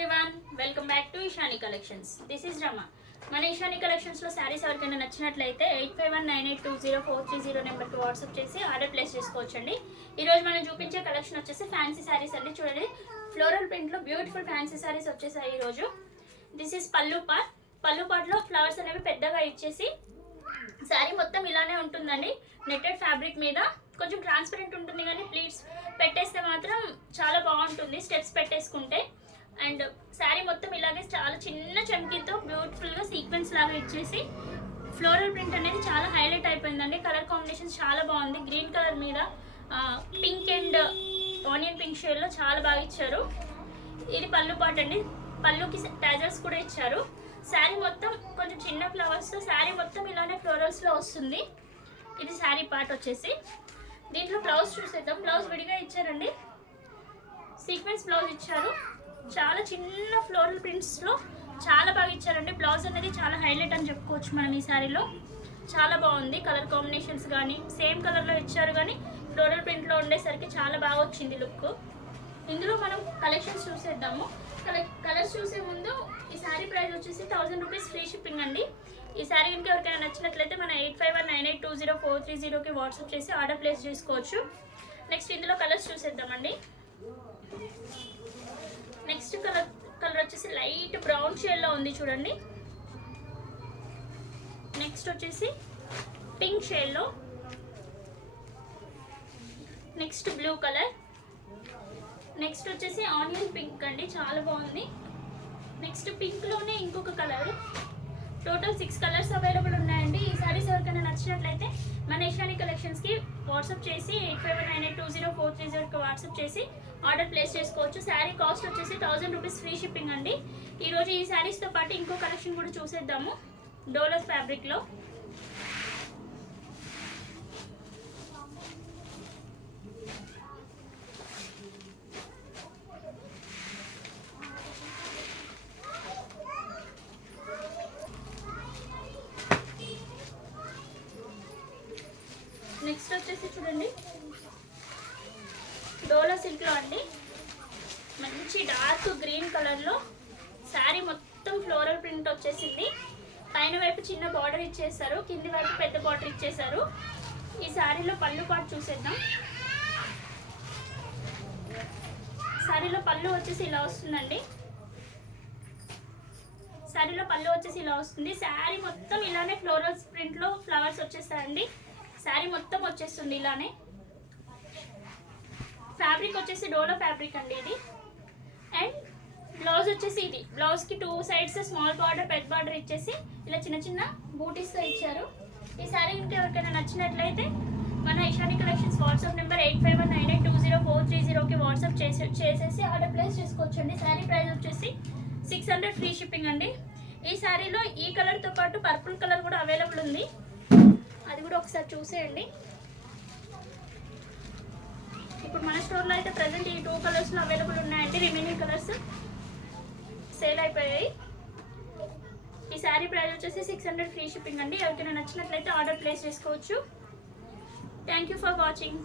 Everyone, welcome back to Ishani collections. This is Rama. మన ఇషాని కలెక్షన్స్లో శారీస్ ఎవరికైనా నచ్చినట్లయితే 8519820430 నెంబర్కి వాట్సాప్ చేసి ఆర్డర్ ప్లేస్ చేసుకోవచ్చండి. ఈరోజు మనం చూపించే కలెక్షన్ వచ్చేసి ఫ్యాన్సీ శారీస్ అండి. చూడండి, ఫ్లోరల్ ప్రింట్లో బ్యూటిఫుల్ ఫ్యాన్సీ శారీస్ వచ్చేసాయి ఈరోజు. దిస్ ఈజ్ పల్లు పార్ట్లో ఫ్లవర్స్ అనేవి పెద్దగా ఇచ్చేసి శారీ మొత్తం ఇలానే ఉంటుందండి. నెట్టెడ్ ఫ్యాబ్రిక్ మీద కొంచెం ట్రాన్స్పరెంట్ ఉంటుంది, కానీ ప్లీట్స్ పెట్టేస్తే మాత్రం చాలా బాగుంటుంది స్టెప్స్ పెట్టేసుకుంటే. అండ్ శారీ మొత్తం ఇలాగే చాలా చిన్న చమ్కీతో బ్యూటిఫుల్గా సీక్వెన్స్ లాగా ఇచ్చేసి ఫ్లోరల్ ప్రింట్ అనేది చాలా హైలైట్ అయిపోయిందండి. కలర్ కాంబినేషన్ చాలా బాగుంది. గ్రీన్ కలర్ మీద పింక్ అండ్ ఆనియన్ పింక్ షేడ్లో చాలా బాగా ఇచ్చారు. ఇది పళ్ళు పార్ట్ అండి. పళ్ళుకి టాజర్స్ కూడా ఇచ్చారు. శారీ మొత్తం కొంచెం చిన్న ఫ్లవర్స్తో శారీ మొత్తం ఇలానే ఫ్లోరల్స్లో వస్తుంది. ఇది శారీ పార్ట్ వచ్చేసి. దీంట్లో బ్లౌజ్ చూసేద్దాం. బ్లౌజ్ విడిగా ఇచ్చారండి, సీక్వెన్స్ బ్లౌజ్ ఇచ్చారు. చాలా చిన్న ఫ్లోరల్ ప్రింట్స్లో చాలా బాగా ఇచ్చారండి. బ్లౌజ్ అనేది చాలా హైలైట్ అని చెప్పుకోవచ్చు మనం ఈ శారీలో. చాలా బాగుంది. కలర్ కాంబినేషన్స్ కానీ సేమ్ కలర్లో ఇచ్చారు, కానీ ఫ్లోరల్ ప్రింట్లో ఉండేసరికి చాలా బాగా వచ్చింది లుక్. ఇందులో మనం కలెక్షన్స్ చూసేద్దాము. కలర్స్ చూసే ముందు ఈ శారీ ప్రైస్ వచ్చేసి 1000 రూపీస్ ఫ్రీ షిప్పింగ్ అండి. ఈ శారీ కనుక ఎవరికైనా నచ్చినట్లయితే మన 8519820430కి వాట్సాప్ చేసి ఆర్డర్ ప్లేస్ చేసుకోవచ్చు. నెక్స్ట్ ఇందులో కలర్స్ చూసేద్దామండి. నెక్స్ట్ కలర్ వచ్చేసి లైట్ బ్రౌన్ షేడ్లో ఉంది చూడండి. నెక్స్ట్ వచ్చేసి పింక్ షేడ్లో, నెక్స్ట్ బ్లూ కలర్, నెక్స్ట్ వచ్చేసి ఆనియన్ పింక్ అండి, చాలా బాగుంది. నెక్స్ట్ పింక్లోనే ఇంకొక కలర్. టోటల్ 6 కలర్స్ అవైలబుల్ ఉన్నాయండి. ఈ సారీస్ ఎవరికైనా నచ్చినట్లయితే మన ఇషాని కలెక్షన్స్కి వాట్సాప్ చేసి 8519820430కి వాట్సాప్ చేసి ఆర్డర్ ప్లేస్ చేసుకోవచ్చు. శారీ కాస్ట్ వచ్చేసి 1000 రూపీస్ ఫ్రీ షిప్పింగ్ అండి. ఈరోజు ఈ శారీస్తో పాటు ఇంకో కలెక్షన్ కూడా చూసేద్దాము. డోలస్ ఫ్యాబ్రిక్లో నెక్స్ట్ వచ్చేసి చూడండి, డోలా సిల్క్లో అండి. మంచి డార్క్ గ్రీన్ కలర్లో శారీ మొత్తం ఫ్లోరల్ ప్రింట్ వచ్చేసింది. పైన వైపు చిన్న బార్డర్ ఇచ్చేసారు, కింది వైపు పెద్ద బార్డర్ ఇచ్చేసారు. ఈ శారీలో పళ్ళు పార్ట్ చూసేద్దాం. శారీలో పళ్ళు వచ్చేసి ఇలా వస్తుందండి. శారీలో పళ్ళు వచ్చేసి ఇలా వస్తుంది. శారీ మొత్తం ఇలానే ఫ్లోరల్ ప్రింట్లో ఫ్లవర్స్ వచ్చేస్తాయండి. శారీ మొత్తం వచ్చేస్తుంది ఇలానే. ఫ్యాబ్రిక్ వచ్చేసి డోలా ఫ్యాబ్రిక్ అండి ఇది. అండ్ బ్లౌజ్ వచ్చేసి ఇది. బ్లౌజ్కి 2 సైడ్స్ స్మాల్ బార్డర్ పెద్ద బార్డర్ ఇచ్చేసి ఇలా చిన్న చిన్న బూటీస్తో ఇచ్చారు. ఈ శారీ ఇంకా ఎవరికైనా నచ్చినట్లయితే మన ఇషాని కలెక్షన్స్ వాట్సాప్ నెంబర్ 8519820430కి వాట్సాప్ చేసేసి ఆర్డర్ ప్లేస్ చేసుకోవచ్చండి. శారీ ప్రైస్ వచ్చేసి 600 ఫ్రీ షిప్పింగ్ అండి. ఈ శారీలో ఈ కలర్తో పాటు పర్పుల్ కలర్ కూడా అవైలబుల్ ఉంది, అది కూడా ఒకసారి చూసేయండి. ఇప్పుడు మన స్టోర్లో అయితే ప్రజెంట్ ఈ 2 కలర్స్లో అవైలబుల్ ఉన్నాయండి. రిమైనింగ్ కలర్స్ సేల్ అయిపోయాయి. ఈ శారీ ప్రైస్ వచ్చేసి 600 ఫ్రీ షిప్పింగ్ అండి. ఎవరికైనా నచ్చినట్లయితే ఆర్డర్ ప్లేస్ చేసుకోవచ్చు. Thank you for watching.